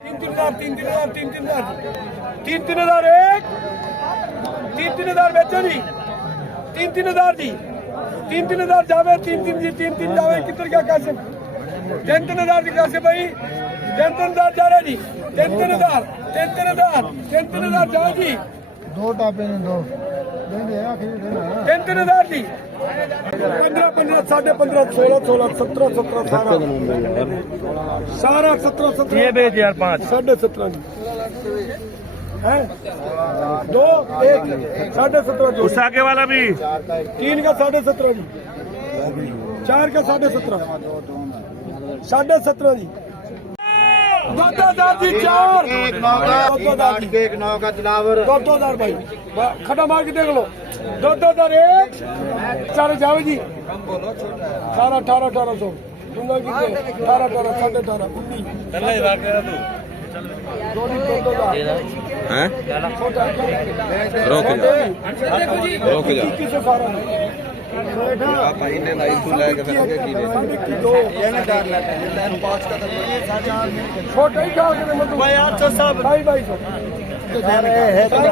तीन हजार एक, तीन हजार बेचो जी, तीन हजार जी, तीन हजार जावे, तीन जावे किधर क्या कैसे, तीन हजार की कैसे भाई, तीन हजार जा रहे जी, तीन हजार जाओ जी, दो टापे ने दो तीन हजार जी, 15, 15.5, 16, 17, 17, 17 ये बेच यार 5 17.5 जी है, दो एक 17.5 उस आगे वाला भी तीन का 17.5 जी, चार का 17.5, 17.5 जी, 2000 जी, चार एक नौ का दिलावर 2000 भाई खड़ा मार के देख लो, 2000 एक, चार जावे जी, 1800 दूंगा कि 18, 18.5, 19 रोक जा भाई ने लाइफ तो ले के छोटा ही क्या भाई 800 भाई 2200